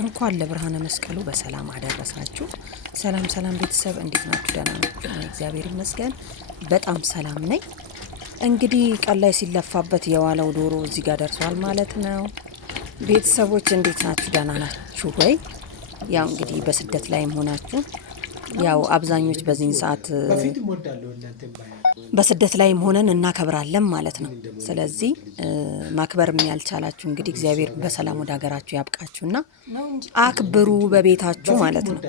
እንኳን ለብርሃነ መስቀሉ በሰላም አደረሳችሁ። ሰላም ቤተሰብ እንዴት ናችሁ? ደህና ናችሁ? እግዚአብሔር ይመስገን በጣም ሰላም ነኝ። እንግዲህ ቀን ላይ ሲለፋበት የዋለው ዶሮ እዚህ ጋር ደርሷል ማለት ነው። ቤተሰቦች እንዴት ናችሁ? ደህና ናችሁ ወይ? ያው እንግዲህ በስደት ላይም ሆናችሁ ያው አብዛኞች በዚህን ሰዓት በስደት ላይም ሆነን እናከብራለን ማለት ነው። ስለዚህ ማክበር ያልቻላችሁ እንግዲህ እግዚአብሔር በሰላም ወደ ሀገራችሁ ያብቃችሁና አክብሩ በቤታችሁ ማለት ነው።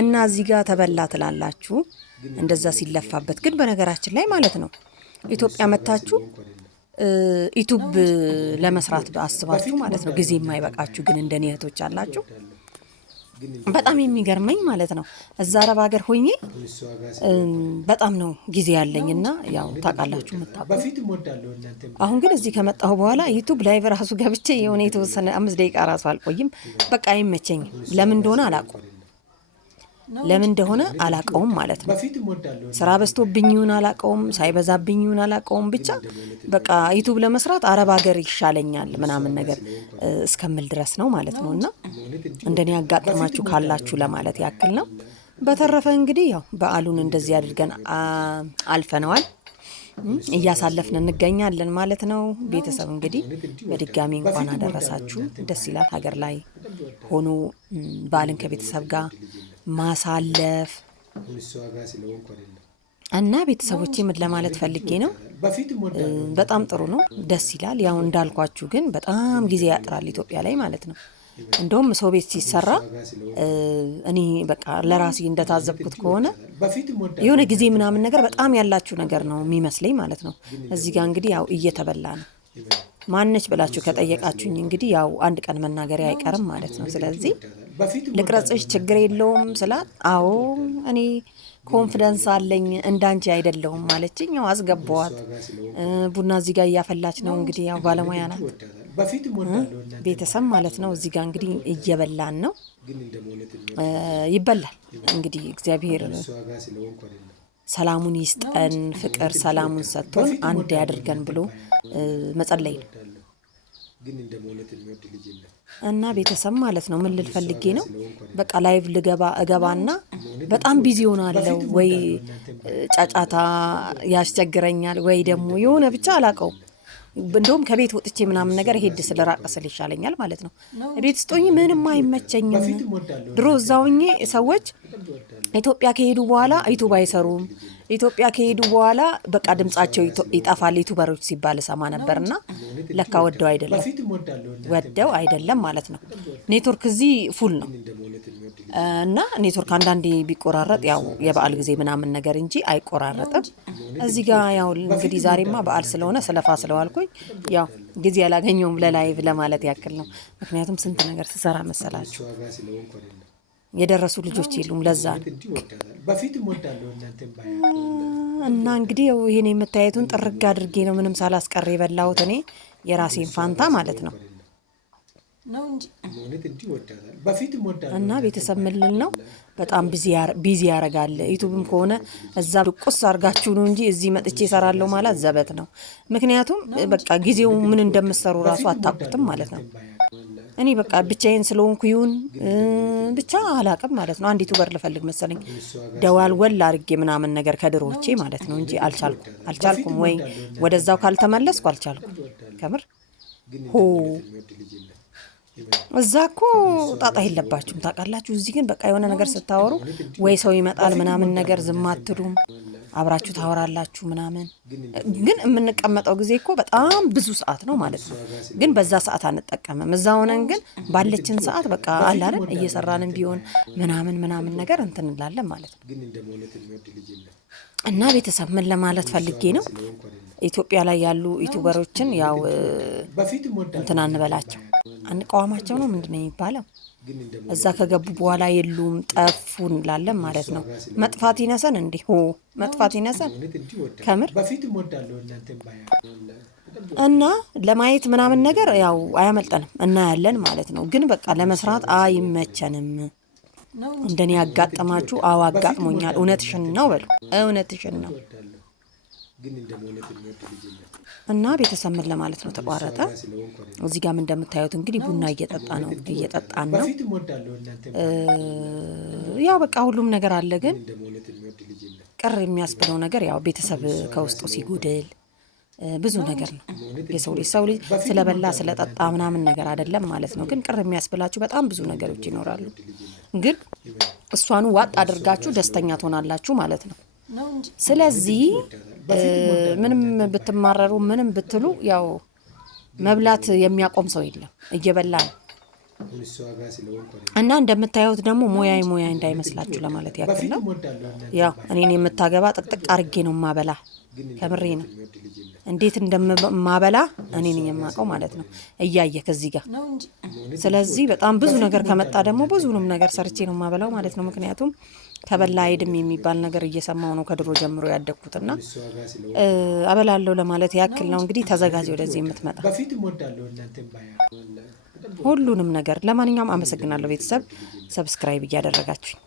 እና እዚህ ጋር ተበላ ትላላችሁ እንደዛ ሲለፋበት ግን በነገራችን ላይ ማለት ነው ኢትዮጵያ መታችሁ ዩቲዩብ ለመስራት አስባችሁ ማለት ነው ጊዜ የማይበቃችሁ ግን እንደኔ እህቶች አላችሁ። በጣም የሚገርመኝ ማለት ነው እዛ አረብ ሀገር ሆኜ በጣም ነው ጊዜ ያለኝና ያው ታውቃላችሁ መጣሁ። አሁን ግን እዚህ ከመጣሁ በኋላ ዩቲዩብ ላይቭ ራሱ ገብቼ የሆነ የተወሰነ 5 ደቂቃ ራሱ አልቆይም። በቃ አይመቸኝም። ለምን እንደሆነ አላቀውም ማለት ነው። ስራ በዝቶብኝ ይሁን አላቀውም፣ ሳይበዛብኝ ይሁን አላቀውም። ብቻ በቃ ዩቲዩብ ለመስራት አረብ ሀገር ይሻለኛል ምናምን ነገር እስከምል ድረስ ነው ማለት ነውና እንደኔ ያጋጠማችሁ ካላችሁ ለማለት ያክል ነው። በተረፈ እንግዲህ ያው በዓሉን እንደዚህ አድርገን አልፈነዋል እያሳለፍን እንገኛለን ማለት ነው። ቤተሰብ እንግዲህ በድጋሚ እንኳን አደረሳችሁ። ደስ ይላል ሀገር ላይ ሆኖ በዓልን ከቤተሰብ ጋር ማሳለፍ እና ቤተሰቦቼ ምን ለማለት ፈልጌ ነው በጣም ጥሩ ነው፣ ደስ ይላል። ያው እንዳልኳችሁ ግን በጣም ጊዜ ያጥራል ኢትዮጵያ ላይ ማለት ነው። እንደውም ሰው ቤት ሲሰራ እኔ በቃ ለራሴ እንደታዘብኩት ከሆነ የሆነ ጊዜ ምናምን ነገር በጣም ያላችሁ ነገር ነው የሚመስለኝ ማለት ነው። እዚህ ጋር እንግዲህ ያው እየተበላ ነው። ማነች ብላችሁ ከጠየቃችሁኝ እንግዲህ ያው አንድ ቀን መናገሬ አይቀርም ማለት ነው። ስለዚህ ልቅረጽሽ ችግር የለውም ስላት አዎ እኔ ኮንፊደንስ አለኝ እንዳንቺ አይደለሁም ማለችኝ። ያው አስገባዋት። ቡና እዚህ ጋር እያፈላች ነው እንግዲህ ያው ባለሙያ ናት ቤተሰብ ማለት ነው። እዚህ ጋር እንግዲህ እየበላን ነው። ይበላል እንግዲህ እግዚአብሔር ሰላሙን ይስጠን፣ ፍቅር ሰላሙን ሰጥቶን አንድ ያድርገን ብሎ መጸለይ ነው እና ቤተሰብ ማለት ነው። ምን ልል ፈልጌ ነው በቃ ላይቭ እገባና በጣም ቢዚ ሆናለሁ። ወይ ጫጫታ ያስቸግረኛል ወይ ደግሞ የሆነ ብቻ አላውቀውም። እንደውም ከቤት ወጥቼ ምናምን ነገር ሄድ ስለራቀ ይሻለኛል ማለት ነው። ቤት ስጦኝ ምንም አይመቸኝም። ድሮ እዛውኜ ሰዎች ኢትዮጵያ ከሄዱ በኋላ ዩቲዩብ አይሰሩም፣ ኢትዮጵያ ከሄዱ በኋላ በቃ ድምጻቸው ይጠፋል ዩቲዩበሮች ሲባል ሰማ ነበርና ለካ ወደው አይደለም ማለት ነው። ኔትወርክ እዚህ ፉል ነው እና ኔትወርክ አንዳንዴ ቢቆራረጥ ያው የበዓል ጊዜ ምናምን ነገር እንጂ አይቆራረጥም። እዚህ ጋር ያው እንግዲህ ዛሬማ በዓል ስለሆነ ስለፋ ስለዋልኩኝ ያው ጊዜ ያላገኘውም ለላይቭ ለማለት ያክል ነው። ምክንያቱም ስንት ነገር ስሰራ መሰላችሁ የደረሱ ልጆች የሉም ለዛ ነው። እና እንግዲህ ይሄን የምታዩትን ጥርግ አድርጌ ነው ምንም ሳላስቀር የበላሁት እኔ የራሴን ፋንታ ማለት ነው። እና ቤተሰብ ምልል ነው በጣም ቢዚ ያረጋል። ዩቲዩብም ከሆነ እዛ ቁስ አርጋችሁ ነው እንጂ እዚህ መጥቼ እሰራለሁ ማለት ዘበት ነው። ምክንያቱም በቃ ጊዜው ምን እንደምትሰሩ ራሱ አታውቁትም ማለት ነው። እኔ በቃ ብቻዬን ስለሆንኩ ይሁን ብቻ አላቅም ማለት ነው። አንድ ዩቲዩበር ልፈልግ መሰለኝ ደዋል አርጌ ምናምን ነገር ከድሮቼ ማለት ነው እንጂ አልቻልኩም ወይ ወደዛው ካልተመለስኩ አልቻልኩም ከምር እዛ እኮ ጣጣ የለባችሁም ታውቃላችሁ። እዚህ ግን በቃ የሆነ ነገር ስታወሩ ወይ ሰው ይመጣል ምናምን ነገር ዝም አትሉም፣ አብራችሁ ታወራላችሁ ምናምን። ግን የምንቀመጠው ጊዜ እኮ በጣም ብዙ ሰዓት ነው ማለት ነው። ግን በዛ ሰዓት አንጠቀምም። እዛ ሆነን ግን ባለችን ሰዓት በቃ አለ አይደል እየሰራንም ቢሆን ምናምን ነገር እንትን እንላለን ማለት ነው። እና ቤተሰብ ምን ለማለት ፈልጌ ነው ኢትዮጵያ ላይ ያሉ ዩቲዩበሮችን ያው እንትን አንበላቸው አንቃዋማቸው ነው ምንድነው የሚባለው? እዛ ከገቡ በኋላ የሉም ጠፉ እንላለን ማለት ነው። መጥፋት ይነሰን እንዴ መጥፋት ይነሰን ከምር እና ለማየት ምናምን ነገር ያው አያመልጠንም እናያለን ማለት ነው። ግን በቃ ለመስራት አይመቸንም። እንደኔ ያጋጠማችሁ አጋጥሞኛል። እውነትሽን ነው በሉ እውነትሽን ነው። እና ቤተሰብ ምን ለማለት ነው ተቋረጠ። እዚህ ጋር እንደምታዩት እንግዲህ ቡና እየጠጣን ነው። ያው በቃ ሁሉም ነገር አለ። ግን ቅር የሚያስብለው ነገር ያው ቤተሰብ ከውስጡ ሲጎድል ብዙ ነገር ነው። የሰው ልጅ ስለበላ ስለጠጣ ምናምን ነገር አይደለም ማለት ነው። ግን ቅር የሚያስብላችሁ በጣም ብዙ ነገሮች ይኖራሉ። ግን እሷኑ ዋጥ አድርጋችሁ ደስተኛ ትሆናላችሁ ማለት ነው። ስለዚህ ምንም ብትማረሩ ምንም ብትሉ ያው መብላት የሚያቆም ሰው የለም፣ እየበላ ነው። እና እንደምታዩት ደግሞ ሙያ እንዳይመስላችሁ ለማለት ያክል ነው። ያው እኔን የምታገባ ጥቅጥቅ አርጌ ነው ማበላ፣ ከምሬ ነው። እንዴት እንደማበላ እኔ ነኝ የማውቀው ማለት ነው፣ እያየ ከዚህ ጋር። ስለዚህ በጣም ብዙ ነገር ከመጣ ደግሞ ብዙንም ነገር ሰርቼ ነው ማበላው ማለት ነው። ምክንያቱም ከበላ አይድም የሚባል ነገር እየሰማው ነው ከድሮ ጀምሮ ያደግኩትና አበላለሁ ለማለት ያክል ነው። እንግዲህ ተዘጋጅ ወደዚህ የምትመጣ ሁሉንም ነገር። ለማንኛውም አመሰግናለሁ ቤተሰብ፣ ሰብስክራይብ እያደረጋችሁኝ